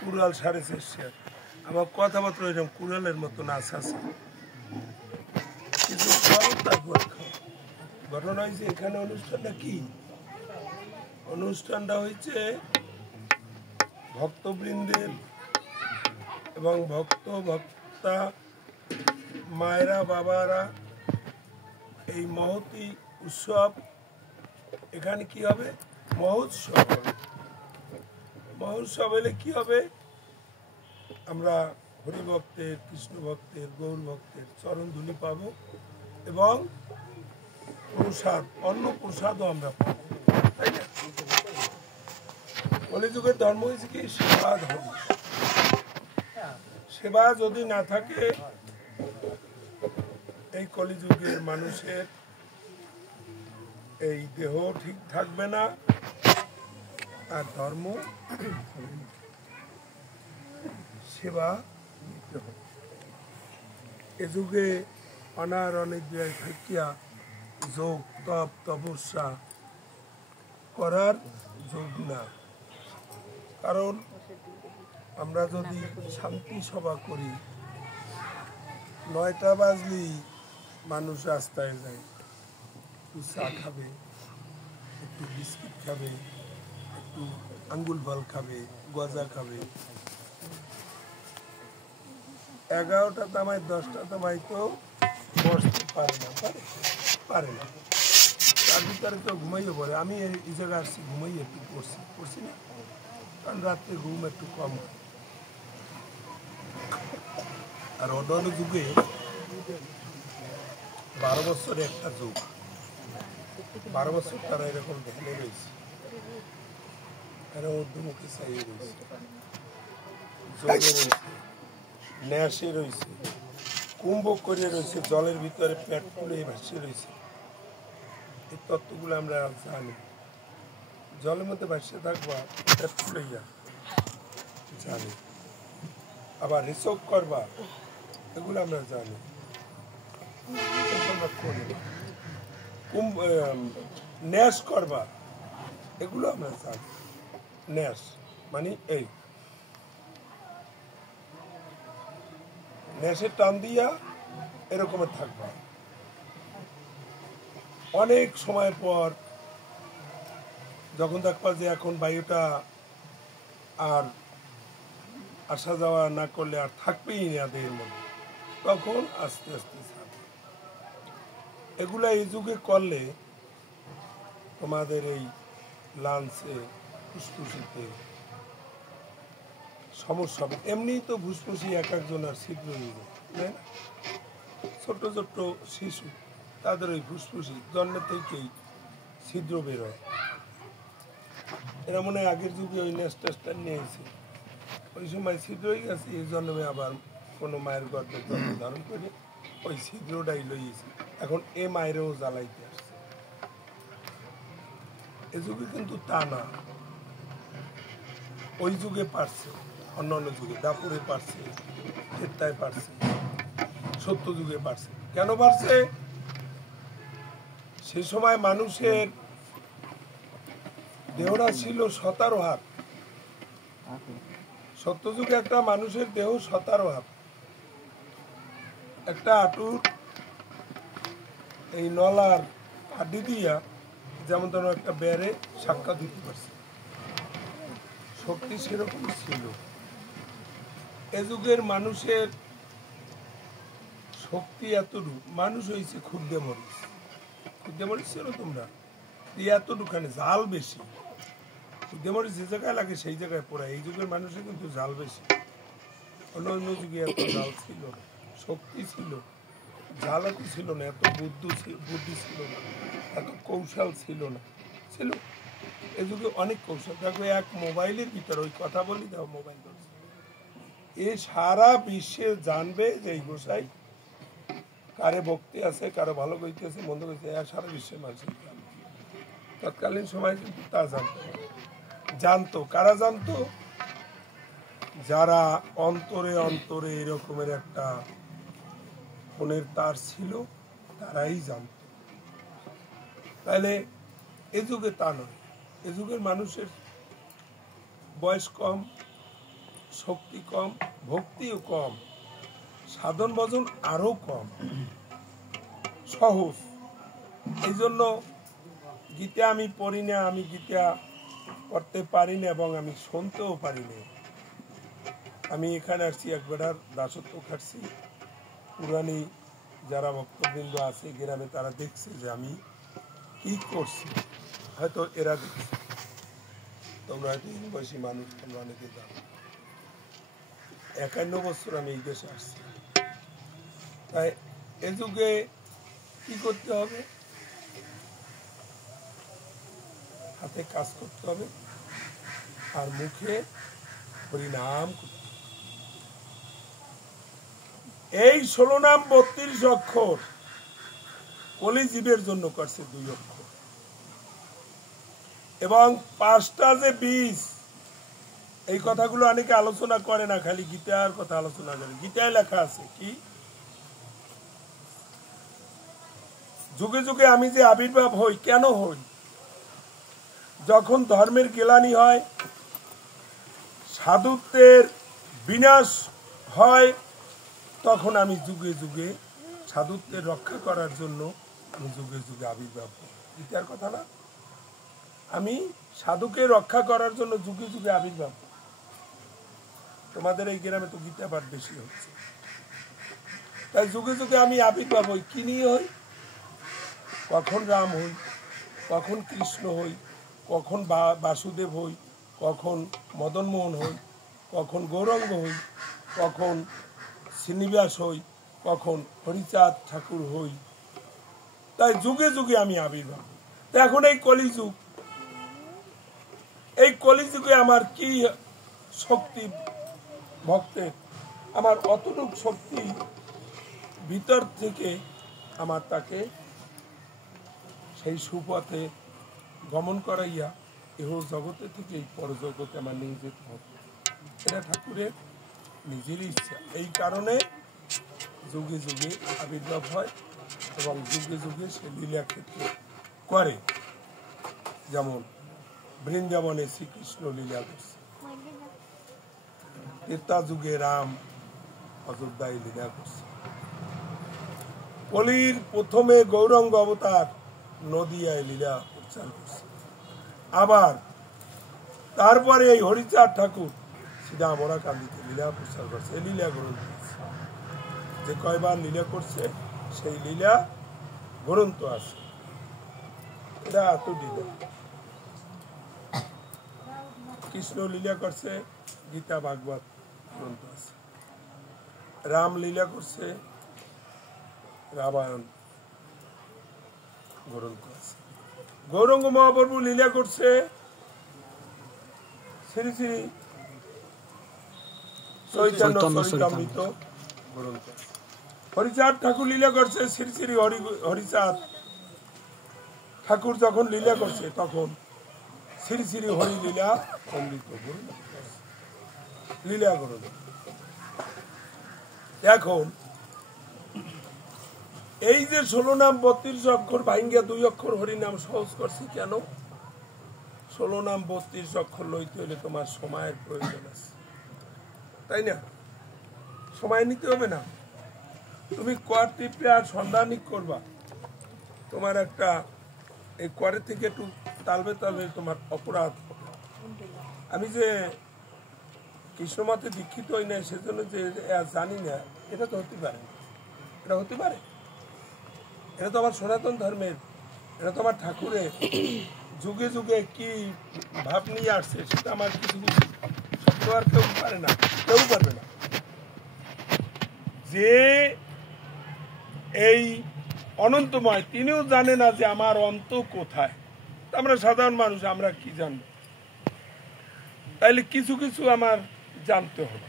কুড়াল 4.5 আমার কথাবার্তা এরকম কুড়ালের মতো নাচ আছে কিছু তারপর ঘটনা হয়েছে এখানে অনুষ্ঠানটা কি অনুষ্ঠানটা হয়েছে ভক্তবৃন্দের এবং ভক্তা মায়েরা বাবারা এই মহতি উৎসব এখানে কি হবে মহোৎসব হলে কি হবে আমরা হরি ভক্তের কৃষ্ণ ভক্তের গৌর ভক্তের চরণ ধুলি পাবো এবং প্রসাদ অন্ন প্রসাদও আমরা পাবো তাই না কলিযুগের ধর্ম হয়েছে কি সেবা ধর্ম সেবা যদি না থাকে এই কলিযুগের মানুষের এই দেহ ঠিক থাকবে না আর ধর্ম সেবা নিতে হবে এ যুগে অনার অনিদ্রায় থাকিয়া যোগ তপ তপস্যা করার যোগ না কারণ আমরা যদি শান্তি সভা করি 9টা বাজলেই মানুষ রাস্তায় যায় একটু চা খাবে একটু বিস্কিট খাবে একটু আঙ্গুল ফল খাবে গজা খাবে 11টা দামায় 10টা দামায় তো বসতে পারে না তার ভিতরে তো ঘুমাইয়ে পড়ে আমি এই জায়গায় আসছি ঘুমাইয়ে একটু পড়ছি না কারণ রাত্রে ঘুম একটু কম হয় আর অন্য যুগে 12 বছরে একটা যুগ 12 বছর তারা এরকম ধ্যানে রয়েছে এরা ঊর্ধ্বমুখী চাইয়ে রয়েছে যোগে রয়েছে ন্যাসে রয়েছে কুম্ভ করে রয়েছে জলের ভিতরে পেট ফুলে ভাসিয়ে রয়েছে এই তত্ত্বগুলো আমরা জানি জলের মধ্যে ভাসিয়ে থাকবা পেট ফুলাইয়া জানি আবার রিসক করবা এগুলো আমরা জানি ন্যাস করবা এগুলো আমরা জানি ন্যাস মানে এই ন্যাসের টান দিয়া এরকমের থাকবা অনেক সময় পর যখন দেখবা যে এখন বায়ুটা আর আসা যাওয়া না করলে আর থাকবেই না দেহের মধ্যে তখন আস্তে আস্তে এগুলা এই যুগে করলে তোমাদের এই লাঞ্চে ফুসফুসিতে সমস্যা হবে এমনি তো ফুসফুসি এক একজনের ছিদ্র হয়ে যায় তাই না ছোট্ট ছোট্ট শিশু তাদের ওই ফুসফুসি জন্ম থেকেই ছিদ্র বেরোয় এরা মনে হয় আগের যুগে ওই নেস্টাসটা নিয়েছে ওই সময় ছিদ্র হয়ে গেছে এই জন্মে আবার কোনো মায়ের গর্ভে জন্ম ধারণ করে ওই ছিদ্রটাই লইয়েছে এখন এ মায়েরও জ্বালাইতে আসছে এ যুগে কিন্তু তা না ওই যুগে পারছে অন্যান্য যুগে দাপুরে পারছে তেত্তায় পারছে সত্য যুগে পারছে কেন পারছে সে সময় মানুষের দেহটা ছিল 17 হাত সত্য যুগে একটা মানুষের দেহ 17 হাত একটা হাঁটুর এই নলার হাড্ডি দিয়া যেমন ধরো একটা বেড়ে সাক্ষাৎ দিতে পারছে শক্তি সেরকম ছিল এ যুগের মানুষের শক্তি এতটুকু মানুষ হয়েছে ক্ষুদ্র মরিচ ছিল তোমরা এতটুখানে জাল বেশি ক্ষুদ্র মরিচ যে জায়গায় লাগে সেই জায়গায় পড়া এই যুগের মানুষের কিন্তু জাল বেশি অন্য যুগে এত জাল ছিল না শক্তি ছিল জাল এত ছিল না এত বুদ্ধি ছিল না এত কৌশল ছিল না ছিল এই যুগে অনেক কৌশল দেখো এক মোবাইলের ভিতরে ওই কথা বলি দাও মোবাইল এ সারা বিশ্বে জানবে যে এই গোসাই কারে ভক্তি আছে কারো ভালো কইতে আছে মন্দ কইতে সারা বিশ্বের মানুষ তৎকালীন সময় কিন্তু তা জানতো কারা জানতো যারা অন্তরে অন্তরে এরকমের একটা ফোনের তার ছিল তারাই জানত তাহলে এ যুগে তা নয় এ যুগের মানুষের বয়স কম শক্তি কম, ভক্তিও কম, সাধন ভজন আরো কম, সহজ। এই জন্য গীতা আমি পড়ি না, আমি গীতা পড়তে পারি না এবং আমি শুনতেও পারি না। আমি এখানে আসছি একবার দাসত্ব খাটছি, পুরানি যারা ভক্তবৃন্দ আছে গ্রামে তারা দেখছে যে আমি কি করছি, হয়তো এরা দেখছে, তোমরা হয়তো এই বয়সী মানুষ, তোমরা অনেকে জানো। 51 বছর আমি এই দেশে আসছি, তাই এ যুগে কি করতে হবে? হাতে কাজ করতে হবে আর মুখে হরিনাম করতে হবে। এই 16 নাম 32 অক্ষর কলিজীবের জন্য করছে 2 অক্ষর, এবং 5টা যে বীজ, এই কথাগুলো অনেকে আলোচনা করে না, খালি গীতার কথা আলোচনা করে। গীতায় লেখা আছে কি, যুগে যুগে আমি যে আবির্ভাব হই, কেন হই? যখন ধর্মের গ্লানি হয়, সাধুত্বের বিনাশ হয়, তখন আমি যুগে যুগে সাধুত্বের রক্ষা করার জন্য আমি যুগে যুগে আবির্ভাব হই। গীতার কথা না? আমি সাধুকে রক্ষা করার জন্য যুগে যুগে আবির্ভাব হই। তোমাদের এই গ্রামে তো গীতা পাঠ বেশি হচ্ছে, তাই যুগে যুগে আমি আবির্ভাব হই। কি নিয়ে হই? কখন রাম হই, কখন কৃষ্ণ হই, কখন বাসুদেব হই, কখন মদনমোহন হই, কখন গৌরাঙ্গ হই, কখন শ্রীনিবাস হই, কখন হরিচাঁদ ঠাকুর হই। তাই যুগে যুগে আমি আবির্ভাব। তো এখন এই কলিযুগ, এই কলিযুগে আমার কি শক্তি ভক্তের? আমার অতটুক শক্তি ভিতর থেকে আমার তাকে সেই সুপথে গমন করাইয়া এহ জগতে থেকে এই পরজগতে আমার নিয়ে যেতে হবে। এটা ঠাকুরের নিজেরই ইচ্ছা। এই কারণে যুগে যুগে আবির্ভাব হয় এবং যুগে যুগে সে লীলা ক্ষেত্রে করে। যেমন বৃন্দাবনে শ্রীকৃষ্ণ লীলা করছে, ত্রেতা যুগে রাম অযোধ্যায় লীলা করছে, কলির প্রথমে গৌরাঙ্গ অবতার নদিয়ায় লীলা প্রচার করছে, আবার তারপরে এই হরিচাঁদ ঠাকুর সিধা আমরাকান্দিতে লীলা প্রচার করছে। এই লীলা গ্রন্থ যে কয়বার লীলা করছে সেই লীলা গ্রন্থ আছে। এটা এত লীলা। কৃষ্ণ লীলা করছে, গীতা ভাগবত গ্রন্থ আছে। রাম লীলা করছে, রামায়ণ গ্রন্থ আছে। গৌরাঙ্গ মহাপ্রভু লীলা করছে, শ্রী শ্রী চৈতন্য চরিতামৃত গ্রন্থ। হরিচাঁদ ঠাকুর লীলা করছে, শ্রী শ্রী হরিচাঁদ ঠাকুর যখন লীলা করছে তখন শ্রী শ্রী হরি লীলা অমৃত লীলা গ্রন্থ। এখন এই যে 16 নাম 32 অক্ষর ভাঙ্গিয়া 2 অক্ষর হরিনাম সহজ করছি কেন? 16 নাম 32 অক্ষর লইতে হলে তোমার সময়ের প্রয়োজন আছে, তাই না? সময় নিতে হবে না? তুমি কর টিপে আর সন্ধানিক করবা, তোমার একটা এই করে থেকে একটু তালবে তালবে তোমার অপরাধ। আমি যে কৃষ্ণমতে দীক্ষিত হই না সেজন্য যে জানি না, এটা তো হতে পারে। এটা হতে পারে? এটা তো আমার সনাতন ধর্মের, এটা তো আমার ঠাকুরের যুগে যুগে কি ভাব নিয়ে আসছে সেটা আমার কিছু কিছু শব্দ আর কেউ পারে না, কেউ পারবে না। যে এই অনন্তময় তিনিও জানে না যে আমার অন্ত কোথায়। আমরা সাধারণ মানুষ, আমরা কি জানবো? তাইলে কিছু কিছু আমার জানতে হবে।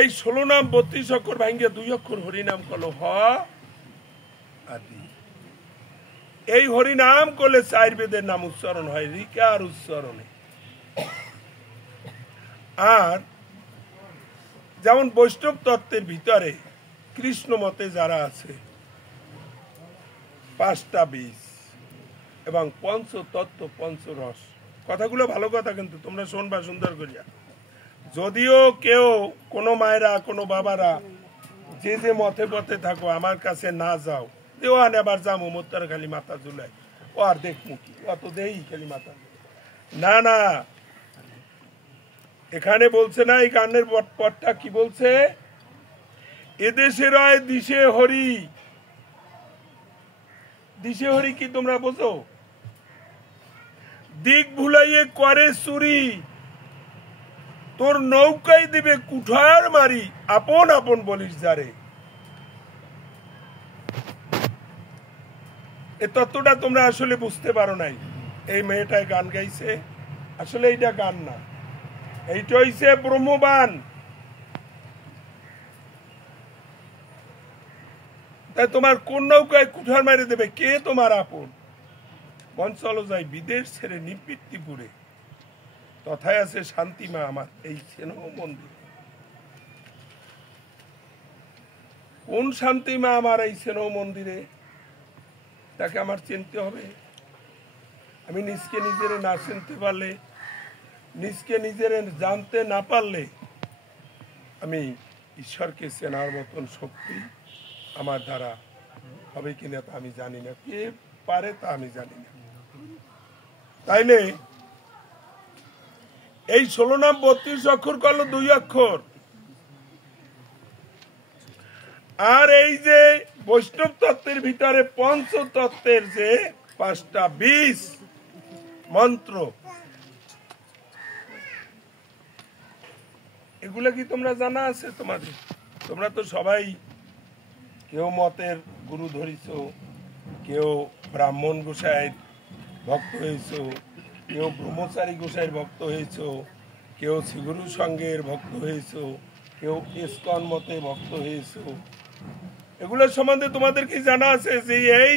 এই 16 নাম 32 অক্ষর ভাঙ্গিয়া 2 অক্ষর হরিনাম করলো হ আদি। এই হরিনাম করলে 4 বেদের নাম উচ্চারণ হয় রিকার উচ্চারণে। আর যেমন বৈষ্ণব তত্ত্বের ভিতরে কৃষ্ণ মতে যারা আছে 5টা বীজ এবং পঞ্চতত্ত্ব পঞ্চরস, কথাগুলো ভালো কথা কিন্তু তোমরা শুনবা সুন্দর করিয়া। যদিও কেউ কোনো মায়েরা কোনো বাবারা যে যে মতে পথে থাকো আমার কাছে না যাও, দেওয়ান আবার যাবো মোত্তার খালি মাথা ঝুলায়, ও আর দেখবো কি, অত দেই খালি মাথা। না না, এখানে বলছে না, এই গানের পথটা কি বলছে, এদেশে রয় দিশে হরি। দিশে হরি কি তোমরা বোঝো? দিক ভুলাইয়ে করে চুরি, তোর নৌকায় দিবে কুঠার মারি, আপন আপন বলিস যারে। এই তত্ত্বটা তোমরা আসলে বুঝতে পারো নাই। এই মেয়েটায় গান গাইছে, আসলে এইটা গান না, এইটা হইছে ব্রহ্মবান। তাই তোমার কোন নৌকায় কুঠার মারি দেবে, কে তোমার আপন? মন চলো যাই বিদেশ ছেড়ে নিবৃত্তিপুরে, তথায় আছে শান্তি মা আমার এই স্নেহ মন্দির। কোন শান্তি মা আমার এই স্নেহ মন্দিরে, তাকে আমার চিনতে হবে। আমি নিজকে নিজের না চিনতে পারলে, নিজকে নিজের জানতে না পারলে, আমি ঈশ্বরকে চেনার মতন শক্তি আমার দ্বারা হবে কিনা তা আমি জানি না, কে পারে তা আমি জানি না। তাইলে এই 16 নাম 32 অক্ষর করলো 2 অক্ষর। আর এই যে বৈষ্ণব তত্ত্বের ভিতরে পঞ্চতত্ত্বের যে 5টা 20 মন্ত্র, এগুলা কি তোমরা জানা আছে তোমাদের? তোমরা তো সবাই কেউ মতের গুরু ধরিছ, কেউ ব্রাহ্মণ গোসাইয়ের ভক্ত হয়েছ, কেউ ব্রহ্মচারী গোসাইয়ের ভক্ত হয়েছ, কেউ শ্রীগুরু সংঘের ভক্ত হয়েছ, কেউ ইস্কন মতে ভক্ত হয়েছ। এগুলোর সম্বন্ধে তোমাদের কি জানা আছে যে এই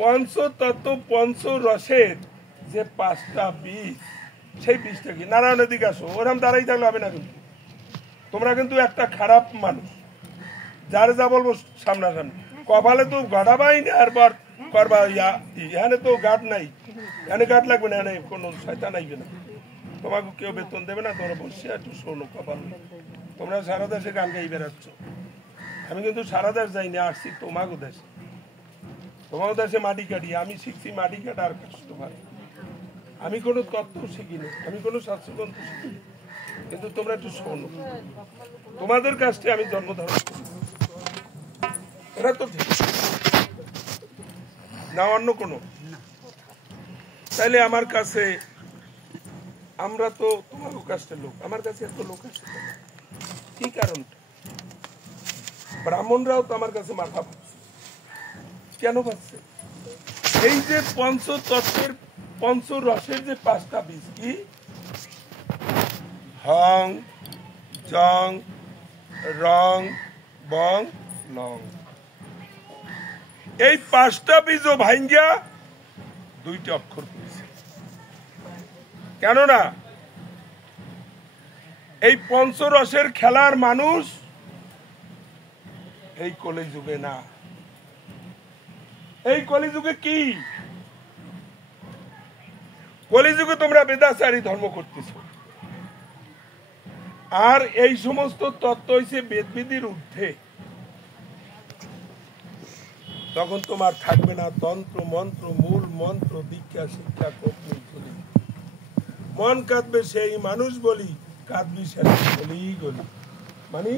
পঞ্চতত্ত্ব পঞ্চরসের যে 5টা 20, সেই 20টা কি? নারায়ণের দিকে আসো, ওরকম দাঁড়াই থাকলে হবে না কিন্তু। তোমরা কিন্তু একটা খারাপ মানুষ, যারে যা বলবো সামনাসামনি। কপালে তো গাড়াবাই না, আর পর করবা এখানে তো গাঢ় নাই, এখানে গাঢ় লাগবে না, এখানে কোনো শয়তান আইবে না, তোমাকে কেউ বেতন দেবে না, তোমরা বসে একটু শোনো কপাল। তোমরা সারা দেশে গান গাই বেড়াচ্ছ, আমি কিন্তু সারা দেশ যাইনি, আসছি তোমাকে দেশে। তোমার দেশে মাটি কাটি, আমি শিখছি মাটি কাটা আর কাস্টমার। আমি কোনো তত্ত্ব শিখিনি, আমি কোনো শাস্ত্রগ্রন্থ শিখিনি, কিন্তু তোমরা একটু শোনো, তোমাদের কাছে আমি জন্মধারণ করি, এটা তো ঠিক না অন্য কোনো। তাইলে আমার কাছে, আমরা তো তোমার কাছের লোক, আমার কাছে এত লোক আসে কি কারণটা? ব্রাহ্মণরাও তো আমার কাছে মাথা ভাবছে, কেন ভাবছে? এই যে পঞ্চতত্ত্বের পঞ্চরসের যে 5টা 20 কি, হং জং রং বং লং, এই 5টা বীজও ভাঙ্গিয়া 2টা অক্ষর করেছে। কেননা এই পঞ্চরসের খেলার মানুষ এই কলিযুগে না। এই কলিযুগে কি? কলিযুগে তোমরা বেদাচারী ধর্ম করতেছ, আর এই সমস্ত তত্ত্ব হইছে বেদবিধির ঊর্ধ্বে। তখন তোমার থাকবে না তন্ত্র মন্ত্র মূল মন্ত্র দীক্ষা শিক্ষা কর্মী বলি। মন কাঁদবে সেই মানুষ বলি, কাঁদবি সে গলি গলি, মানে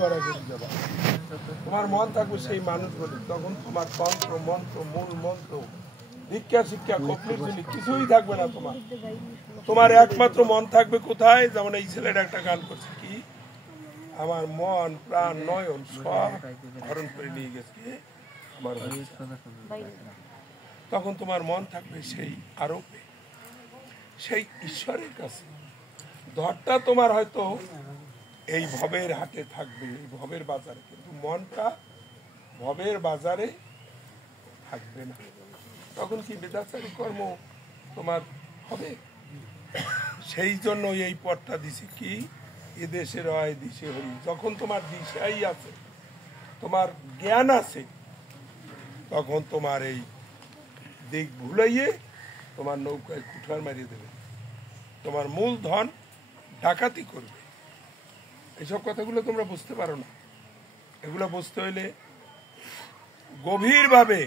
গড়াগড়ি যাবা। তোমার মন থাকবে সেই মানুষ বলি, তখন তোমার তন্ত্র মন্ত্র মূল মন্ত্র দীক্ষা শিক্ষা কর্মী বলি কিছুই থাকবে না। তোমার একমাত্র মন থাকবে কোথায়? যেমন এই ছেলেটা একটা গান করছে, কি আমার মন প্রাণ নয়ন সব হরণ করে নিয়ে গেছে আমার। তখন তোমার মন থাকবে সেই আরোপে, সেই ঈশ্বরের কাছে। ধরটা তোমার হয়তো এই ভবের হাটে থাকবে, এই ভবের বাজারে, কিন্তু মনটা ভবের বাজারে থাকবে না। তখন কি বেদাচারী কর্ম তোমার হবে? সেই জন্য এই পথটা দিছি, কি এদেশে রয় দিশে হরি। যখন তোমার দিশাই আছে, তোমার জ্ঞান আছে, তখন তোমার এই দিক ভুলাইয়ে তোমার নৌকায় কুঠার মারিয়ে দেবে। তোমার মূলধন ডাকাতি করবে। এইসব কথাগুলো তোমরা বুঝতে পারো না। এগুলো বুঝতে হইলে গভীরভাবে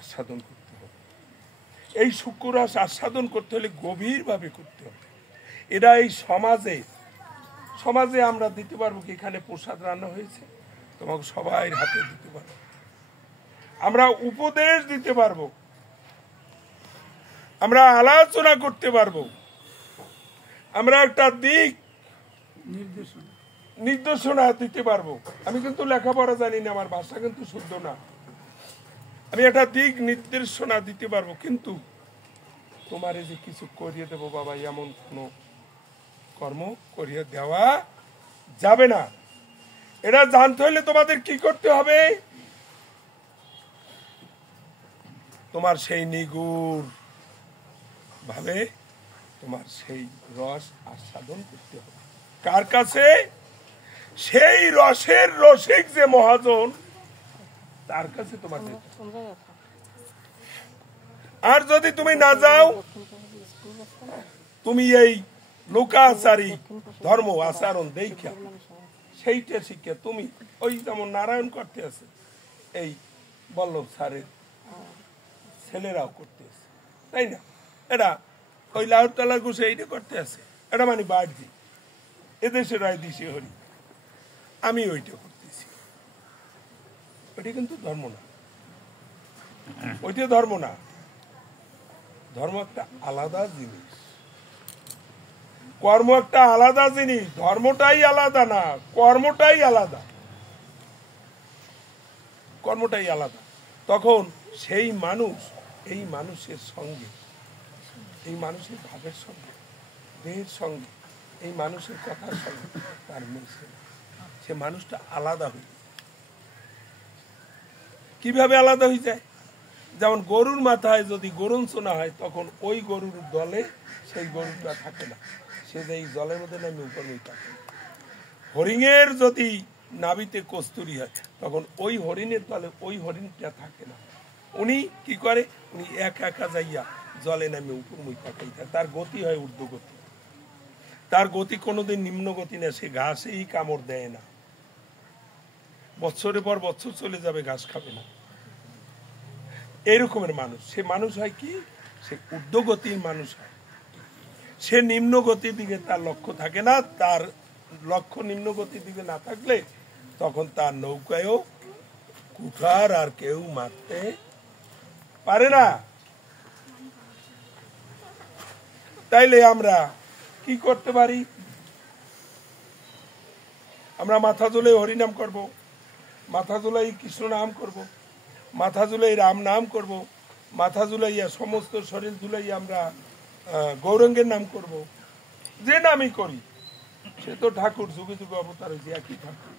আস্বাদন করতে হবে। এই সূক্ষ্ম রস আস্বাদন করতে হলে গভীরভাবে করতে হবে। এরা এই সমাজে আমরা দিতে পারবো কি? এখানে প্রসাদ রান্না হয়েছে, তোমাকে সবাই হাতে দিতে পারবো। আমরা উপদেশ দিতে পারবো, আমরা আলোচনা করতে পারবো, আমরা একটা দিক নির্দেশনা দিতে পারবো। আমি কিন্তু লেখাপড়া জানি না, আমার ভাষা কিন্তু শুদ্ধ না, আমি একটা দিক নির্দেশনা দিতে পারবো, কিন্তু তোমার যে কিছু করিয়ে দেবো বাবা, এমন কোনো কর্ম করিয়ে দেওয়া যাবে না। এটা জানতে হলে তোমাদের কি করতে হবে? তোমার সেই নিগুড় ভাবে তোমার সেই রস আস্বাদন করতে হবে। কার কাছে? সেই রসের রসিক যে মহাজন, তার কাছে তোমার। আর যদি তুমি না যাও, তুমি এই লোকাচারী ধর্ম আচরণ দেখা সেইটা শিক্ষা তুমি ওই যেমন নারায়ণ করতে আছে, এই বল্লভ স্যারের ছেলেরাও করতে আছে, তাই না? এটা ওই লাউতলা ঘুষে এইটা করতে আছে, এটা মানে বাড়জি এদেশে রায় দিশে হরি, আমি ওইটা করতেছি। ওইটা কিন্তু ধর্ম না, ওইটা ধর্ম না। ধর্ম একটা আলাদা জিনিস, কর্ম একটা আলাদা জিনিস। ধর্মটাই আলাদা না, কর্মটাই আলাদা, কর্মটাই আলাদা। তখন সেই মানুষ এই মানুষের সঙ্গে, এই মানুষের ভাবের সঙ্গে, দেহের সঙ্গে, এই মানুষের কথার সঙ্গে তার মিলছে, সে মানুষটা আলাদা হয়ে যায়। কিভাবে আলাদা হয়ে যায়? যেমন গরুর মাথায় যদি গরুঞ্চনা হয়, তখন ওই গরুর দলে সেই গরুটা থাকে না, সে যে এই জলের মধ্যে নামে উপরে থাকে। হরিণের যদি নাভিতে কস্তুরি হয়, তখন ওই হরিণের দলে ওই হরিণটা থাকে না। উনি কি করে? উনি একা যাইয়া জলে নামে উপরমুখ থাকে। তার গতি হয় ঊর্ধ্বগতি, তার গতি কোনোদিন নিম্ন গতি না। সে ঘাসেই কামড় দেয় না, বছরের পর বছর চলে যাবে, ঘাস খাবে না। এরকমের মানুষ। সে মানুষ হয় কি? সে ঊর্ধ্বগতির মানুষ হয়। সে নিম্ন গতির দিকে তার লক্ষ্য থাকে না। তার লক্ষ্য নিম্ন গতির দিকে না থাকলে তখন তার নৌকায়ও কুঠার আর কেউ মারতে পারে না। তাইলে আমরা কি করতে পারি? আমরা মাথা তুলে হরিনাম করব, মাথা তুলাই কৃষ্ণ নাম করব, মাথা তুলাই রাম নাম করব, মাথা তুলাইয়া সমস্ত শরীর তুলাইয়া আমরা গৌরাঙ্গের নাম করব। যে নামই করি, সে তো ঠাকুর যুগে যুগে অবতার হয়েছে, একই ঠাকুর,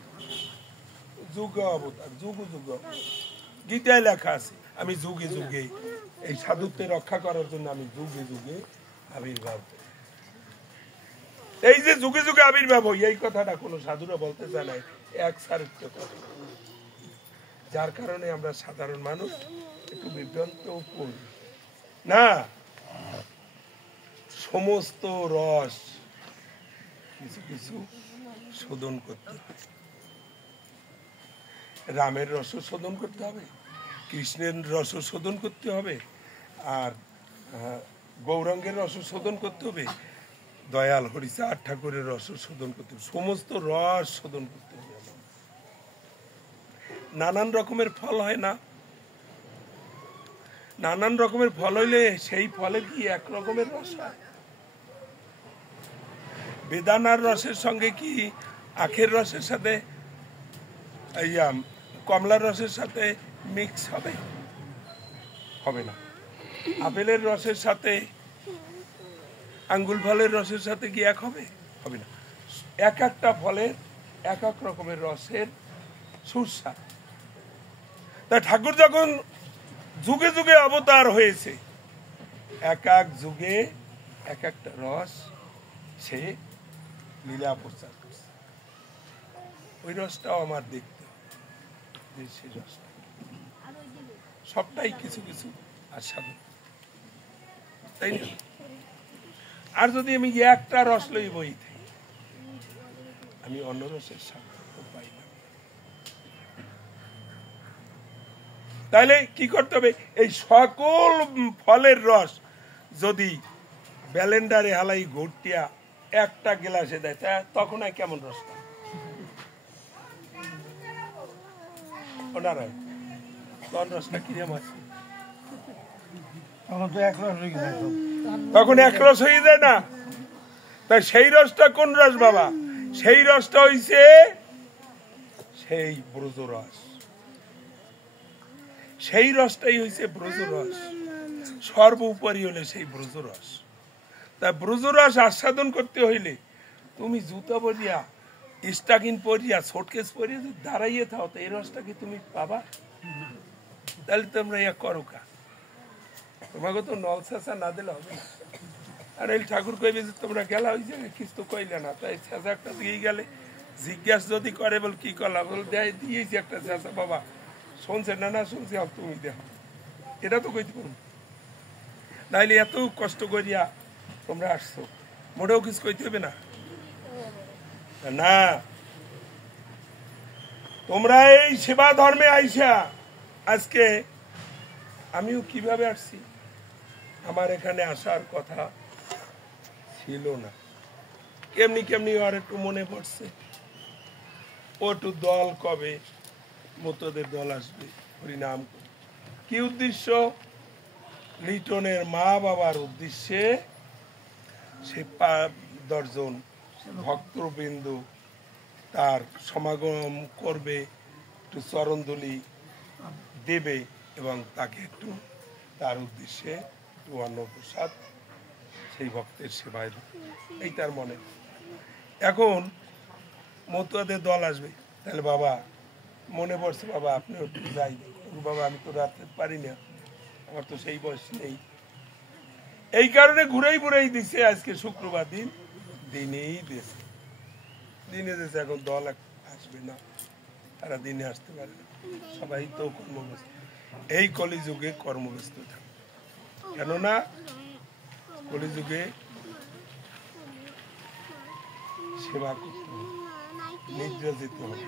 যুগ অবতার, যুগ যুগ। গীতায় লেখা আছে, আমি যুগে যুগে এই সাধুত্বে রক্ষা করার জন্য আমি যুগে যুগে আবির্ভাব। এই যে যুগে যুগে আবির্ভাব হই, এই কথাটা কোনো সাধুরা বলতে চায় না, এক সারিত্য কথা। যার কারণে আমরা সাধারণ মানুষ একটু বিভ্রান্ত করি না। সমস্ত রস কিছু কিছু শোধন করতে হবে। রামের রসও শোধন করতে হবে, কৃষ্ণের রসও শোধন করতে হবে, আর গৌরাঙ্গের রসও শোধন করতে হবে, দয়াল হরিচাঁদ ঠাকুরের রসও শোধন করতে হবে। সমস্ত রস শোধন করতে হবে। নানান রকমের ফল হয় না? নানান রকমের ফল হইলে সেই ফলে কি এক রকমের রস হয়? বেদানার রসের সঙ্গে কি আখের রসের সাথে কমলার রসের সাথে মিক্স হবে? হবে না। আপেলের রসের সাথে আঙ্গুল ফলের রসের সাথে কি এক হবে? হবে না। এক একটা ফলের এক এক রকমের রসের সুস্বাদ। তা ঠাকুর যখন যুগে যুগে অবতার হয়েছে, এক এক যুগে এক একটা রস সে লীলা প্রচার করছে। ওই রসটাও আমার দেখতে হবে, সেই রসটা সবটাই কিছু কিছু আস্বাদন, তাই না? আর যদি আমি একটা রস লই বই আমি অন্য রসের সাথে পাই না। তাহলে কি করতে হবে? এই সকল ফলের রস যদি ব্যালেন্ডারে হালাই ঘুরটিয়া একটা গ্লাসে দেয় তা তখন আর কেমন রস ওনারা তখন রসটা কিরম আছে? তখন এক রস হয়ে যায় না? তাই সেই রসটা কোন রস বাবা? সেই রসটা হইছে সেই ব্রজ রস। সেই রসটাই হইছে ব্রজ রস, সর্বোপরি হলে সেই ব্রজ রস। তা ব্রজ রস আস্বাদন করতে হইলে তুমি জুতা পরিয়া, স্টাকিন পরিয়া, শর্টকেস পরিয়া যদি দাঁড়াইয়ে থাও তো এই রসটা কি তুমি পাবা? তাহলে তোমরা ইয়া করো কা? তোমাকে তো নলসাসা না দিলে হবে না। আর এই ঠাকুর কইবে যে তোমরা গেলা ওই জায়গায় কিছু কইলে না, তাই ছেঁচা একটা দিয়ে গেলে জিজ্ঞাসা যদি করে বল কি করলাম, বল দেয় দিয়েছি একটা ছেঁচা। বাবা শুনছে না? না শুনছি, তুমি দেখো, এটা তো কইতে পারবো। নাইলে এত কষ্ট করিয়া তোমরা আসছো, মোটেও কিছু কইতে হবে না। না, তোমরা এই সেবা ধর্মে আইসা আজকে আমিও কিভাবে আসছি, আমার এখানে আসার কথা ছিল না। কেমনি কেমনি আর একটু মনে পড়ছে, ও একটু দল কবে মতদের দল আসবে হরিনাম। কি উদ্দেশ্য? লিটনের মা বাবার উদ্দেশ্যে সে 10 জন ভক্তবৃন্দ তার সমাগম করবে, একটু চরণধুলি দেবে এবং তাকে একটু তার উদ্দেশ্যে একটু অন্নপ্রসাদ সেই ভক্তের সেবায়, এই তার মনে। এখন মতুয়াদের দল আসবে, তাহলে বাবা মনে পড়ছে, বাবা আপনি একটু যাই। বাবা আমি তো রাতে পারি না, আমার তো সেই বয়স নেই। এই কারণে ঘুরেই ঘুরেই দিছে আজকে শুক্রবার দিন, দিনেই দিয়েছে, দিনে দিয়েছে। এখন দল আসবে না, তারা দিনে আসতে পারে না, সবাই তো কর্মব্যস্ত। এই কলিযুগে কর্মব্যস্ত থাকে, কেননা কলিযুগে সেবা করতে হবে, নিদ্রা যেতে হবে,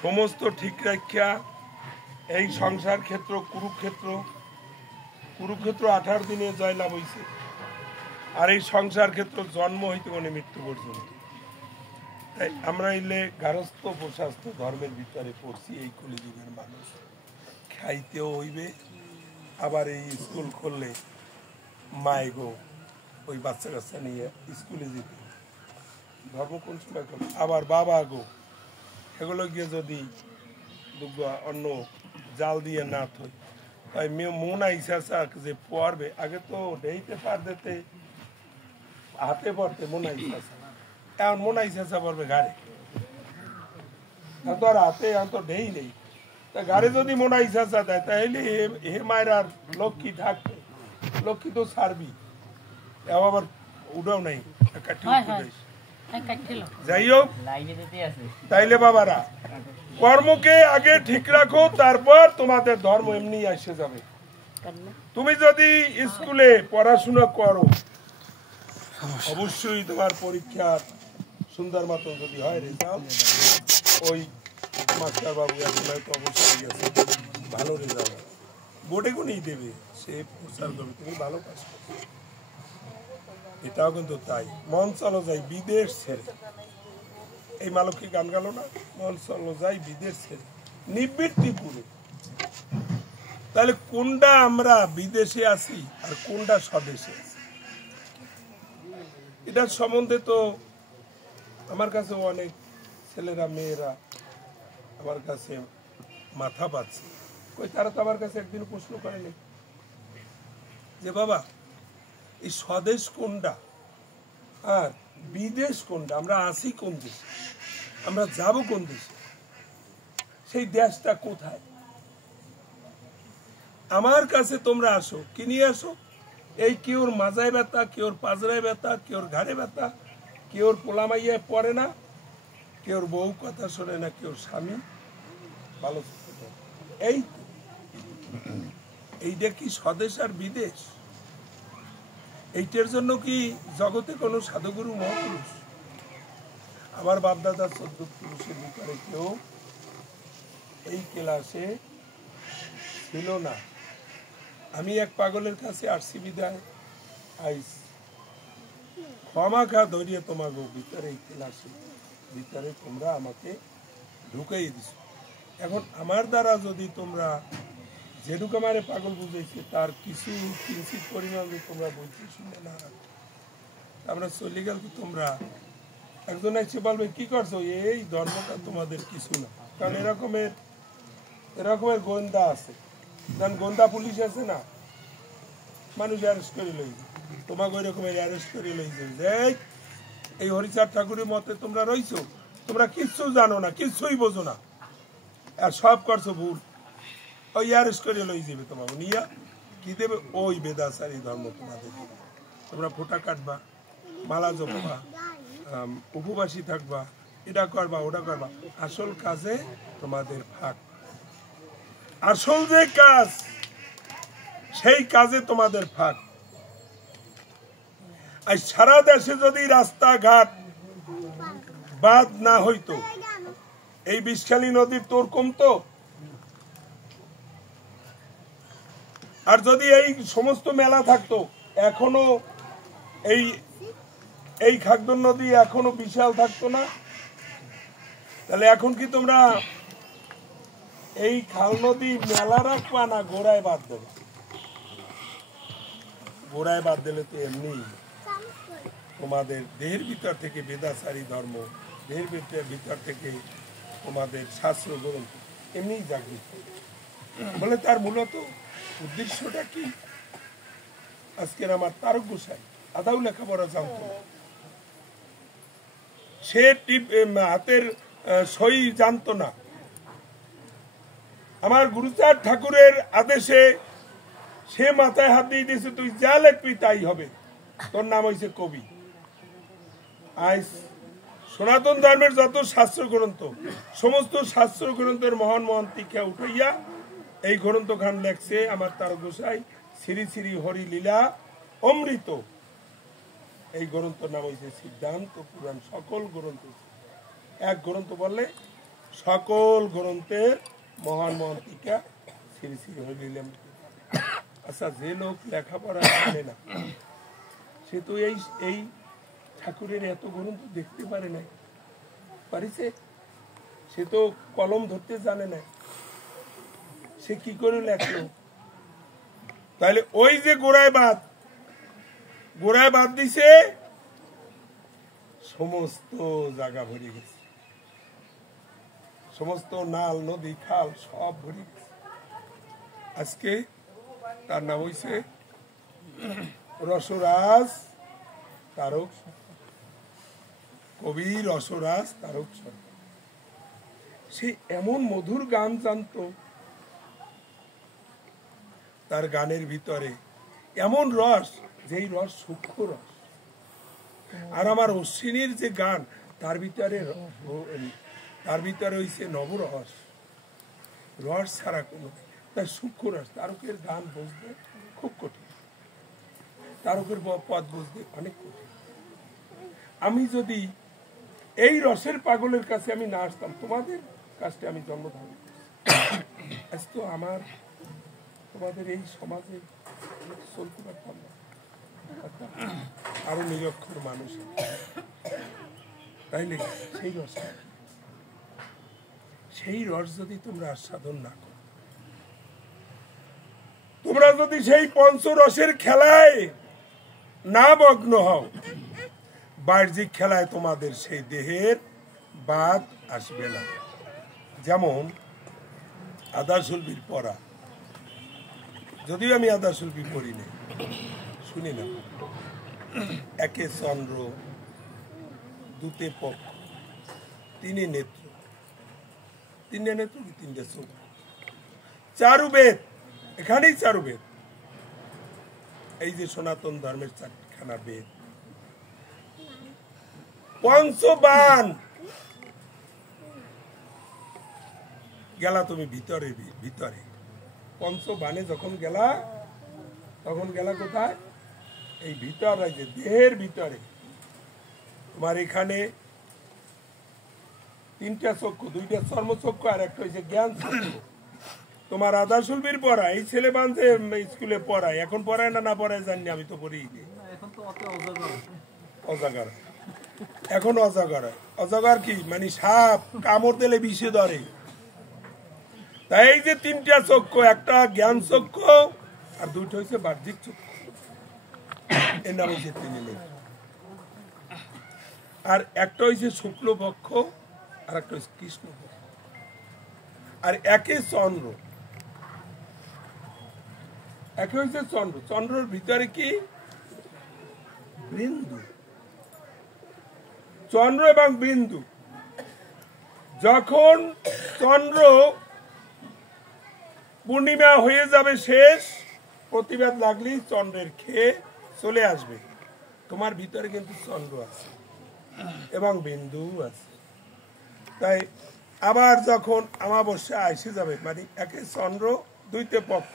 সমস্ত ঠিক রাখিয়া। এই সংসার ক্ষেত্র কুরুক্ষেত্র, কুরুক্ষেত্র 18 দিনে জয়লাভ হয়েছে। আর এই সংসার ক্ষেত্র জন্ম হইতে মানে মৃত্যু পর্যন্ত। তাই আমরা এলে গারস্থ প্রশাস্ত ধর্মের ভিতরে পড়ছি। এই কলিযুগের মানুষ খাইতেও হইবে, আবার এই স্কুল খুললে মায় গো ওই বাচ্চা কাচ্চা নিয়ে স্কুলে যেতে, ধর্ম কোন সময় করবে, আবার বাবা গো এগুলো গিয়ে যদি অন্য জাল দিয়ে না থই, তাই মনা ইচ্ছা যে পড়বে, আগে তো ডেইতে পার দিতে হাতে পড়তে মনা ইচ্ছা, এখন মনা ইচ্ছা পড়বে ঘাড়ে, তো আর হাতে এখন তো ঢেই নেই। তা ঘাড়ে যদি মনা ইচ্ছা দেয় তাহলে হে মায়ের আর লক্ষ্মী থাকবে, লক্ষ্মী তো ছাড়বি, আবার উঠাও নাই। যাই হোক, তাইলে বাবারা কর্মকে আগে ঠিক রাখো, তারপর তোমাদের ধর্ম এমনি এসে যাবে। তুমি যদি স্কুলে পড়াশোনা করো, অবশ্যই তোমার পরীক্ষার সুন্দর মতো যদি হয় রেজাল্ট, ওই মাস্টার বাবু এখন হয়তো অবশ্যই গেছে, ভালো রেজাল্ট বোর্ডে গুনেই দেবে, সে প্রচার করবে তুমি ভালো কাজ করবে। এটাও কিন্তু তাই, মন চলো যাই বিদেশ ছেড়ে, এই মালকী গান গেল না, মন চলো যাই বিদেশ ছেড়ে নিবৃত্তি পুরে। তাহলে কোনটা আমরা বিদেশে আছি আর কোনটা স্বদেশে আছি, এটার সম্বন্ধে তো আমার কাছে অনেক ছেলেরা মেয়েরা আমার কাছে মাথা পাচ্ছে, কই তারা তো আমার কাছে একদিন প্রশ্ন করেনি যে বাবা এই স্বদেশ কোনটা আর বিদেশ কোনটা, আমরা আছি কোন দেশে, আমরা যাব কোন দেশে, সেই দেশটা কোথায়? আমার কাছে তোমরা আসো, কি নিয়ে আসো? এই কেউর মাজায় ব্যথা, কেউর পাজরায় ব্যথা, কেউর ঘাড়ে ব্যথা, কেউর পোলামাইয়ায় পড়ে না, কেউর বউ কথা শোনে না, কেউর স্বামী ভালো। এইটা কি স্বদেশ আর বিদেশ? এইটার জন্য কি জগতে কোনো সাধুগুরু মহাপুরুষ? আমার বাপদাদার 14 পুরুষের ভিতরে কেউ এই ক্লাসে ছিল না। আমি এক পাগলের কাছে আসছি বিদায় আইস ক্ষমাখা ধরিয়ে তোমাকে ভিতরে এই ক্লাসে ভিতরে তোমরা আমাকে ঢুকাই দিছ। এখন আমার দ্বারা যদি তোমরা যেটুকু আমারে পাগল বুঝেছে তার কিছু কিঞ্চিত পরিমাণ তোমরা বলছি শুনে না আমরা চলে গেল, তোমরা একজন এসে বলবে কি করছো, এই ধর্মটা তোমাদের কিছু না। কারণ এরকমের গোয়েন্দা আছে, কারণ গোয়েন্দা পুলিশ আছে না, মানুষ অ্যারেস্ট করে লই, তোমাকে ওই রকমের অ্যারেস্ট করে লই যে এই হরিচাঁদ ঠাকুরের মতে তোমরা রইছো, তোমরা কিচ্ছু জানো না, কিচ্ছুই বোঝো না, আর সব করছো ভুল, ওই অ্যারেস্ট করে লই যাবে তোমাকে নিয়া কি দেবে, ওই বেদাচারী ধর্ম তোমাদের। তোমরা ফোঁটা কাটবা, মালা জপবা, উপবাসী থাকবা, এটা করবা ওটা করবা, আসল কাজে তোমাদের ফাঁক, আসল যে কাজ সেই কাজে তোমাদের ফাঁক। আর সারা দেশে যদি রাস্তাঘাট বাদ না হইতো, এই বিষখালী নদীর তোর কমতো? আর যদি এই সমস্ত মেলা থাকতো, এখনো এই খাগদর নদী এখনো বিশাল থাকতো না? তাহলে এখন কি তোমরা এই খাল নদী মেলা রাখবা না গোড়ায় বাদ দেবে? গোড়ায় বাদ দিলে তো এমনি তোমাদের দেহের ভিতর থেকে বেদাচারী ধর্ম, দেহের ভিতর থেকে তোমাদের শাস্ত্র গ্রন্থ এমনি জাগৃত বলে। তার মূলত উদ্দেশ্যটা কি? আজকের আমার তারক গোসাই আদাও লেখাপড়া জানত না, সে হাতের সই জানত না। আমার গুরুচাঁদ ঠাকুরের আদেশে সে মাথায় হাত দিয়ে দিয়েছে, তুই যা লিখবি তাই হবে, তোর নাম হয়েছে কবি। আজ সনাতন ধর্মের যত শাস্ত্র গ্রন্থ, সমস্ত শাস্ত্র গ্রন্থের মহান মহান তীক্ষা উঠাইয়া এই গ্রন্থ খান লেখছে আমার তারক গোসাই, শ্রী শ্রী হরি লীলা অমৃত। এই গ্রন্থের নাম হয়েছে সিদ্ধান্ত পুরাণ। সকল গ্রন্থ এক গ্রন্থ বললে সকল গ্রন্থের মহান মহান তীক্ষা শ্রী শ্রী হরি লীলা। আচ্ছা, যে লোক লেখাপড়া জানে না সে তো এই ঠাকুরের এত গ্রন্থ দেখতে পারে নাই, পারিছে? সে তো কলম ধরতে জানে না, সে কি করে লেখলো? তাহলে ওই যে গোড়ায় বাদ দিছে, সমস্ত জায়গা ভরে গেছে, সমস্ত নাল নদী খাল সব ভরে গেছে। আজকে তার নাম হইছে রসরাজ তারক, কবি রসরাজ তারক সরকার। সে এমন মধুর গান জানত, তার গানের ভিতরে এমন রস, যেই রস সূক্ষ্ম রস। আর আমার অশ্বিনীর যে গান, তার ভিতরে হইছে নবরস, রস ছাড়া কোনো, তার সূক্ষ্ম রস। তারকের গান বুঝতে খুব কঠিন, তারকের পদ বুঝতে অনেক কঠিন। আমি যদি এই রসের পাগলের কাছে আমি না আসতাম, তোমাদের কাছে আমি জন্মধারণ আজ তো আমার তোমাদের এই সমাজে চলতে পারতাম না, আরো নিরক্ষর মানুষ। তাইলে সেই রস যদি তোমরা আস্বাদন না করো, তোমরা যদি সেই পঞ্চরসের খেলায় না মগ্ন হও, বাহ্যিক খেলায় তোমাদের সেই দেহের বাদ আসবে না। যেমন আদাশুলবির পড়া, যদিও আমি আদাশুলবি পড়ি না, শুনি না। একে চন্দ্র, দুতে পক্ষ, তিনে নেত্র, তিনটে নেত্র কি তিনটে চোখ, চারুবেদ, এখানেই চারুবেদ। এই যে সনাতন ধর্মের চারখানা বেদ, পঞ্চবান গেলা তুমি ভিতরে ভিতরে, পঞ্চবানে যখন গেলা, তখন গেলা কোথায়? এই ভিতরে যে দেহের ভিতরে তোমার এখানে তিনটা চক্ষু, দুইটা চর্মচক্ষু আর একটা হয়েছে জ্ঞান চক্ষু। তোমার আদা সুলবির পড়া এই ছেলে বান্ধে স্কুলে পড়ায়, এখন পড়ায় না পড়ায় জানি, আমি তো পড়ি অজাগার। এখন অজাগার অজাগার কি মানে সাপ কামড় দিলে বিষে ধরে। তাই এই যে তিনটা চক্ষু, একটা জ্ঞান চক্ষু আর দুইটা হয়েছে বাহ্যিক চক্ষু, এর নাম হয়েছে তিনি নেই। আর একটা হয়েছে শুক্লপক্ষ আর একটা হচ্ছে কৃষ্ণপক্ষ। আর একে চন্দ্র, একে হচ্ছে চন্দ্র। চন্দ্রের ভিতরে কি বিন্দু, চন্দ্র এবং বিন্দু। যখন চন্দ্র পূর্ণিমা হয়ে যাবে শেষ, প্রতিবাদ লাগলেই চন্দ্রের খেয়ে চলে আসবে। তোমার ভিতরে কিন্তু চন্দ্র আছে এবং বিন্দু আছে। তাই আবার যখন অমাবস্যা এসে যাবে, মানে একে চন্দ্র দুইতে পক্ষ,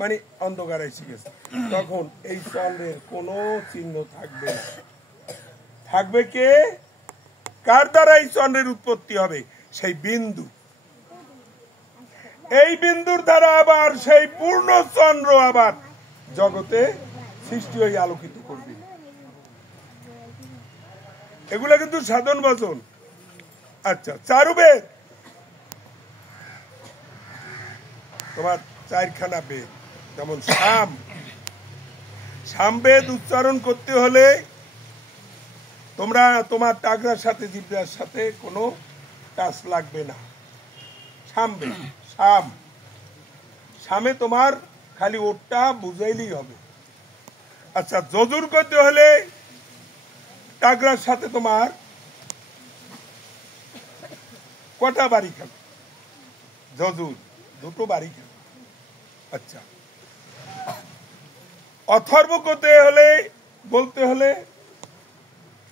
মানে অন্ধকার এসে গেছে, তখন এই চন্দ্রের কোনো চিহ্ন থাকবে না। থাকবে কে? কার দ্বারা এই চন্দ্রের উৎপত্তি হবে? সেই বিন্দু। এই বিন্দুর দ্বারা আবার সেই পূর্ণ চন্দ্র আবার জগতে সৃষ্টি হয়ে আলোকিত করবে। এগুলা কিন্তু সাধন ভজন। আচ্ছা, চারুবেদ, তোমার চারখানা বেদ, যেমন সামবেদ উচ্চারণ করতে হলে তোমরা তোমার টাকরার সাথে জিব্রার সাথে কোনো টাচ লাগবে না। সামবেদ, সামে তোমার খালি ওটা বুঝাইলেই হবে। আচ্ছা, যজুর করতে হলে টাকরার সাথে তোমার কটা বাড়ি খাবে? যজুর দুটো বাড়ি খাবে। আচ্ছা, অথর্ব করতে হলে বলতে হলে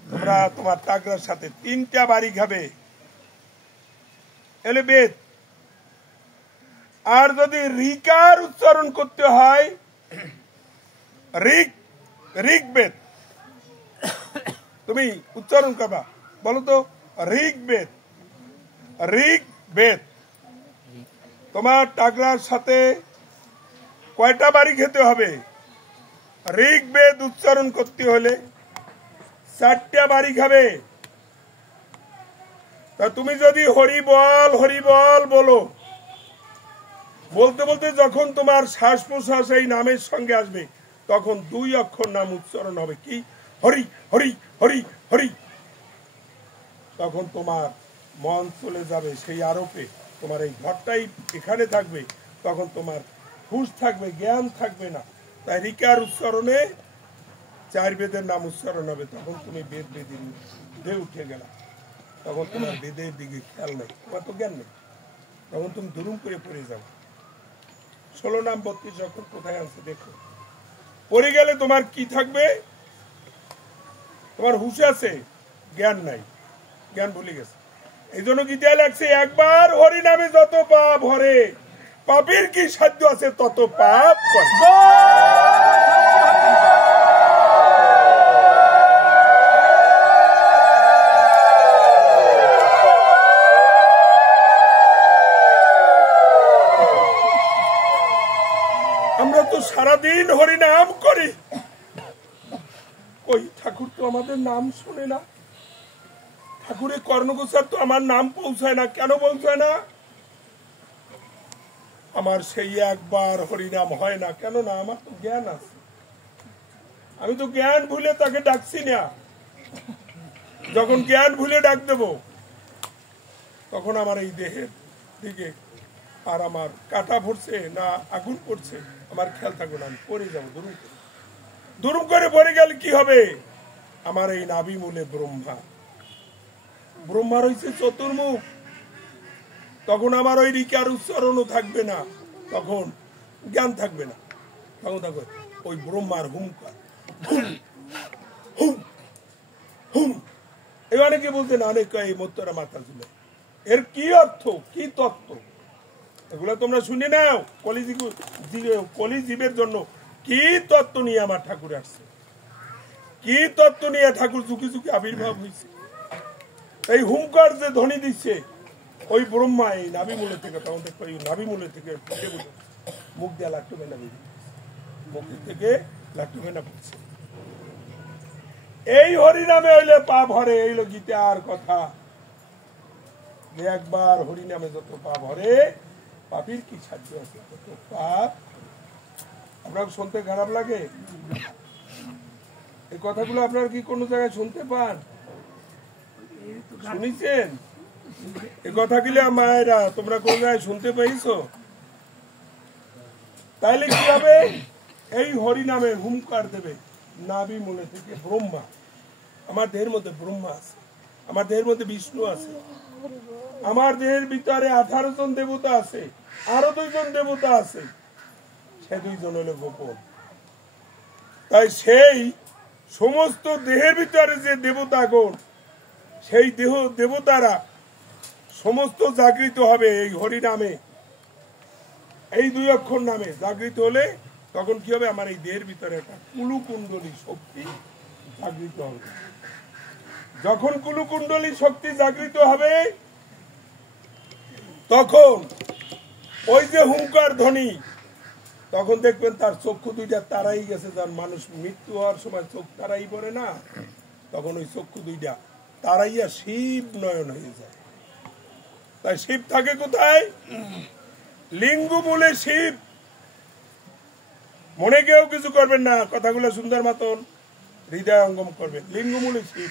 তোমরা তোমার টাকরার সাথে তিনটা বাড়ি খাবে, এলে বেদ। আর যদি ঋকার উচ্চারণ করতে হয়, ঋগ্বেদ তুমি উচ্চারণ করবা, বলো তো ঋগ্বেদ। তোমার টাকরার সাথে কয়টা বাড়ি খেতে হবে? ঋগ্বেদ উচ্চারণ করতে হলে 4টা বাড়ি খাবে। তা তুমি যদি হরি বল বলো, বলতে বলতে যখন তোমার শ্বাস প্রশ্বাস এই নামের সঙ্গে আসবে, তখন 2 অক্ষর নাম উচ্চারণ হবে। কি? হরি হরি হরি হরি। তখন তোমার মন চলে যাবে সেই আরোপে, তোমার এই ঘরটাই এখানে থাকবে, তখন তোমার হুঁশ থাকবে, জ্ঞান থাকবে না। তাই ঋকার উচ্চারণে 4 বেদের নাম উচ্চারণ হবে। তখন তুমি বেদে উঠে গেলা, তখন তোমার বেদের দিকে খেয়াল নেই, তোমার তো জ্ঞান নেই, তখন তুমি দুরুম করে পড়ে যাও। 16 নাম 32 অক্ষর কোথায় আছে দেখো। পড়ে গেলে তোমার কি থাকবে? তোমার হুঁশ আছে, জ্ঞান নাই, জ্ঞান ভুলে গেছে। এই জন্য গীতায় লাগছে, একবার হরি নামে যত পাপ হরে, পাপের কি সাধ্য আছে তত পাপ করে। আমরা তো সারাদিন হরি নাম করি, কই ঠাকুর তো আমাদের নাম শুনে না। ঠাকুরের কর্ণগোচর তো আমার নাম পৌঁছায় না। কেন পৌঁছায় না? আমার সেই একবার হরিনাম হয় না। কেন না? আমার তো জ্ঞান আছে, আমি তো জ্ঞান ভুলে তাকে ডাকছি না। যখন জ্ঞান ভুলে ডাক দেব, তখন আমার এই দেহের দিকে আর আমার কাটা পড়ছে না আগুন পড়ছে আমার খেয়াল থাকবে না, আমি পড়ে যাবো। দুরুম করে পড়ে গেলে কি হবে? আমার এই নাভি মূলে ব্রহ্মার হয়েছে চতুর্মুখ, তখন আমার ওই ঋকার উচ্চারণও থাকবে না, তখন জ্ঞান থাকবে না। তখন থাকবে ওই ব্রহ্মার হুঙ্কার, হুম হুম। এই অনেকে বলতেন, অনেক এই মত্তরা মাথা ঝুলে। এর কি অর্থ, কি তত্ত্ব, এগুলো তোমরা শুনে নাও। কলিজীবের জন্য কি তত্ত্ব নিয়ে আমার ঠাকুর আসছে, কি তত্ত্ব নিয়ে ঠাকুর যুগে যুগে আবির্ভাব হয়েছে। এই হুঙ্কার যে ধ্বনি দিচ্ছে ওই ব্রহ্মা এই নাভিমূলে থেকে, তখন দেখো এই নাভিমূলে থেকে মুখ দিয়ে লাট্টু মেনা বেরিয়ে, মুখের থেকে লাট্টু মেনা পড়ছে। এই হরিনামে হইলে পাপ হরে, এই হলো গীতার কথা যে একবার হরিনামে যত পাপ হরে, পাপীর কি সাহায্য আছে, তত পাপ। আপনার শুনতে খারাপ লাগে? এই কথাগুলো আপনার কি কোনো জায়গায় শুনতে পান? শুনেছেন এই কথাগুলো মায়েরা? তোমরা কোন জায়গায় শুনতে পাইছো? তাইলে কি হবে? এই হরিনামে হুঙ্কার দেবে নাভি মূলে থেকে ব্রহ্মা। আমার দেহের মধ্যে ব্রহ্মা আছে, আমার দেহের মধ্যে বিষ্ণু আছে, আমার দেহের ভিতরে 18 জন দেবতা আছে, আরো 2 জন দেবতা আছে, সে 2 জন হলো গোপন। তাই সেই সমস্ত দেহের ভিতরে যে দেবতাগণ, সেই দেহ দেবতারা সমস্ত জাগৃত হবে এই হরিনামে, এই 2 অক্ষর নামে জাগৃত হলে তখন কি হবে? আমার এই দেহের ভিতরে একটা কুলুকুণ্ডলী শক্তি জাগৃত হবে। যখন কুলুকুণ্ডলী শক্তি জাগৃত হবে তখন ওই যে হুঙ্কার ধ্বনি, তখন দেখবেন তার চক্ষু 2টা তারাই গেছে। যার মানুষ মৃত্যু হওয়ার সময় চোখ তারাই পড়ে না, তখন ওই চক্ষু 2টা তারাইয়া শিব নয়ন হয়ে যায়। তাই শিব থাকে কোথায়? লিঙ্গ মূলে শিব। মনে কেউ কিছু করবেন না, কথাগুলো সুন্দর মতন হৃদয় অঙ্গম করবেন। লিঙ্গ মূলে শিব।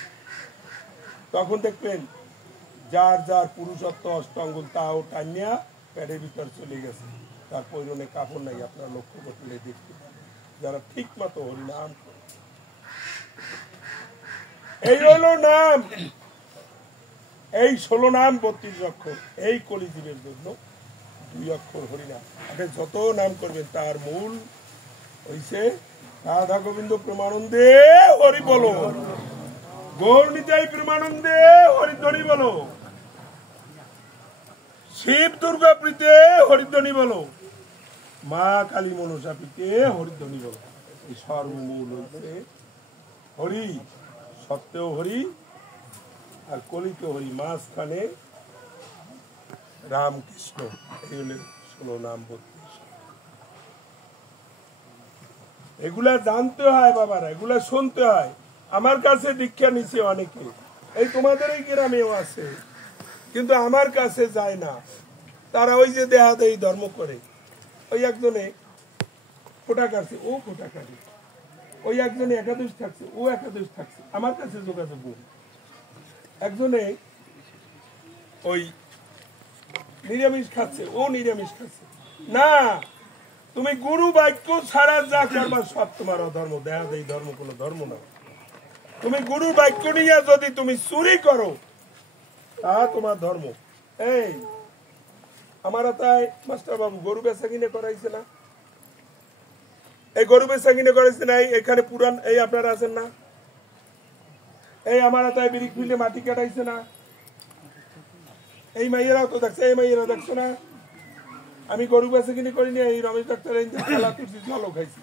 তখন দেখবেন যার যার পুরুষত্ব অষ্টাঙ্গুল তাও টানিয়া পেটের ভিতর চলে গেছে, তার পৈরনে কাপড় নাই। আপনারা লক্ষ্য করলে দেখতে পাবেন যারা ঠিক মতো হরিনাম করে। এই হলো নাম, এই 16 নাম 32 অক্ষর। এই কলিজীবের জন্য 2 অক্ষর হরিনাম। আপনি যত নাম করবেন তার মূল হইছে রাধা গোবিন্দ প্রেমানন্দে হরি বলো, গৌর নিতাই প্রেমানন্দে হরিধ্বনি বলো, শিব দুর্গা প্রীতে হরিধ্বনি বলো, মা কালী মনসা প্রীতে হরিধ্বনি বলো। এই সর্বমূল হইছে হরি, সত্যেও হরি আর কলিতে হরি, মাঝখানে রামকৃষ্ণ। এই হলে 16 নাম 32। এগুলা জানতে হয় বাবারা, এগুলা শুনতে হয়। আমার কাছে দীক্ষা নিচ্ছে অনেকে, এই তোমাদের এই গ্রামেও আছে, কিন্তু আমার কাছে যায় না। তারা ওই যে দেহাদেই ধর্ম করে। ওই একজনে ফোঁটা কাটছে, ও ফোঁটা কাটে, ওই একজনে একাদশ থাকছে, ও একাদশ থাকছে, আমার কাছে যোগাযোগ নেই। একজনে ওই নিরামিষ খাচ্ছে, ও নিরামিষ খাচ্ছে না। তুমি গুরু বাক্য ছাড়া যা করবা সব তোমার অধর্ম। দেহাদেই ধর্ম কোনো ধর্ম না। তুমি গুরু বাক্য নিয়ে যদি তুমি চুরি করো তা তোমার ধর্ম। এই আমার তাই মাস্টার বাবু গরু বেচা কিনে করাইছে না? এই গরু বেচা কিনে করাইছে না? এখানে পুরান এই আপনারা আছেন না? এই আমার তাই বিরিক ফিল্ডে মাটি কাটাইছে না? এই মাইয়েরাও তো দেখছে, এই মাইয়েরা দেখছো না? আমি গরু বেচা কিনে করিনি। এই রমেশ ডাক্তার খেলা তুলছি, জলও খাইছি,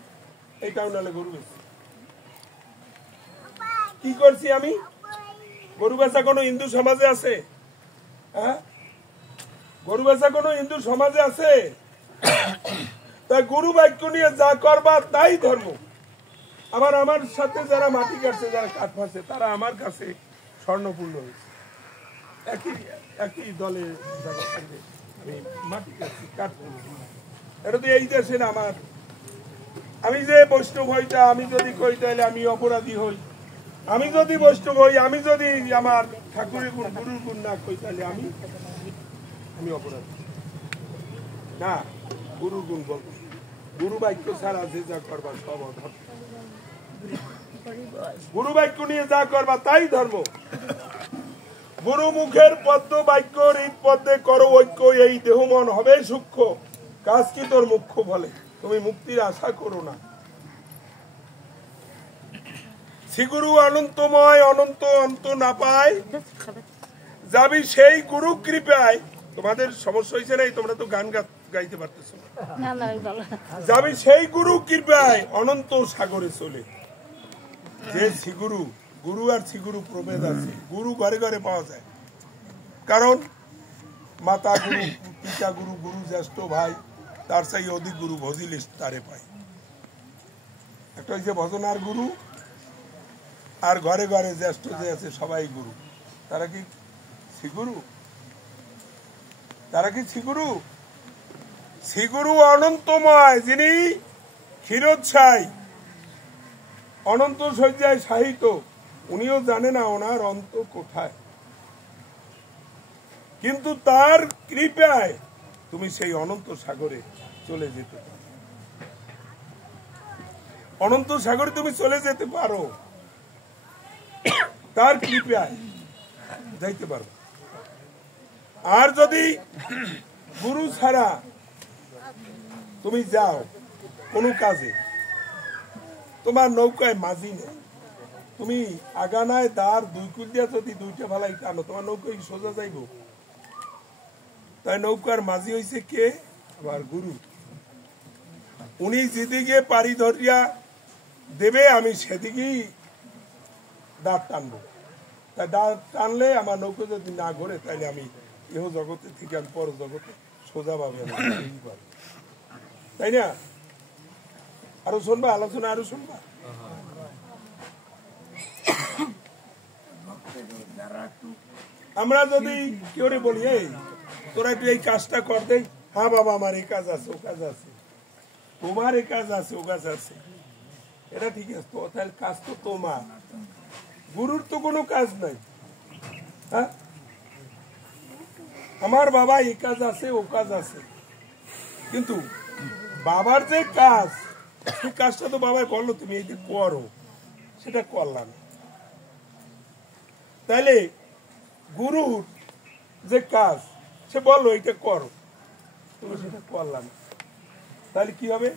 এই টাউনালে গরু বেচছি। কি করছি আমি? গরু বেচা কোনো হিন্দু সমাজে আছে? হ্যাঁ, গরু বেচা কোনো হিন্দু সমাজে আছে? তাই গুরু বাক্য নিয়ে যা করবা তাই ধর্ম। আবার আমার সাথে যারা মাটি কাটছে, যারা কাঠ ফাঁসছে, তারা আমার কাছে স্বর্ণপূর্ণ হয়েছে। একই দলে যারা থাকবে, আমি মাটি কাটছি, কাঠ ফাঁসছি। এটা তো এই দেশের আমার। আমি যে বৈষ্ণব হইটা আমি যদি কই তাহলে আমি অপরাধী হই। আমি যদি বৈষ্ণব হই, আমি যদি আমার ঠাকুরের গুণ গুরুর গুণ না কই তাহলে আমি অপরাধী না। গুরুর গুণ বলবো। গুরু বাক্য ছাড়া যে যা করবা সব অধর্ম। গুরু বাক্য নিয়ে যা করবা তাই ধর্ম। গুরু মুখের পদ্ম বাক্য হৃদ পদ্মে করো ঐক্য, এই দেহ মন হবে সূক্ষ্ম, কাজ কি তোর মুখ্য বলে, তুমি মুক্তির আশা করো না। শ্রীগুরু অনন্তময়, অনন্ত অন্ত না পায় যাবি সেই গুরু কৃপায়। তোমাদের সমস্যা হয়েছে নাই? তোমরা তো গান গাইতে পারতেছো যাবি সেই গুরু কৃপায় অনন্ত সাগরে চলে। যে শ্রীগুরু, গুরু আর শ্রীগুরু প্রভেদ আছে। গুরু ঘরে ঘরে পাওয়া যায়, কারণ মাতা গুরু, পিতা গুরু, গুরু জ্যেষ্ঠ ভাই, তার চাই অধিক গুরু ভজিলিস তারে পাই। একটা হচ্ছে ভজনার গুরু, আর ঘরে ঘরে জ্যেষ্ঠ যে আছে সবাই গুরু। তারা কি শ্রীগুরু? তারা কি শ্রীগুরু? শ্রীগুরু অনন্তময়, যিনি ক্ষীরোৎসাই, অনন্ত শয্যায় সাহিত। উনিও জানে না ওনার অন্ত কোথায়, কিন্তু তার কৃপায় তুমি সেই অনন্ত সাগরে চলে যেতে পারো। অনন্ত সাগরে তুমি চলে যেতে পারো, তার কৃপায় যাইতে পারো। আর যদি গুরু ছাড়া তুমি যাও কোনো কাজে, তোমার নৌকায় মাঝি নেই, তুমি আগানায় দাঁড় দুই কুল দিয়া যদি দুইটা ভালাই টানো, তোমার নৌকা সোজা যাইব? তাই নৌকার মাঝি হইছে কে? আবার গুরু। উনি যেদিকে পাড়ি ধরিয়া দেবে আমি সেদিকেই দাঁড় টানবো। তাই দাঁড় টানলে আমার নৌকা যদি না ঘোরে, তাইলে আমি এহ জগতে থেকে আমি পর জগতে সোজা ভাবে তাই না? আরো শুনবা আলোচনা, আরো শুনবা। আমরা যদি কেউ বলি এই তোরা একটু এই কাজটা কর দেই, হ্যাঁ বাবা আমার এই কাজ আছে, ও কাজ আছে, তোমার এই কাজ আছে, ও কাজ আছে, এটা ঠিক আছে তো, তাহলে কাজ তো তোমার। গুরুর তো কোনো কাজ নাই। হ্যাঁ, আমার বাবা এই কাজ আছে, ও কাজ আছে, কিন্তু বাবার যে কাজ, সেই কাজটা তো বাবাই বললো তুমি এই যে করো, সেটা করলাম। তাইলে গুরুর যে কাজ, সে বললো এইটা করো, তুমি সেটা করলাম, তাহলে কি হবে?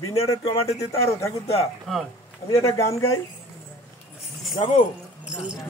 বিনাটা টমাটো দিতে আরো ঠাকুরদা, আমি একটা গান গাই, যাবো?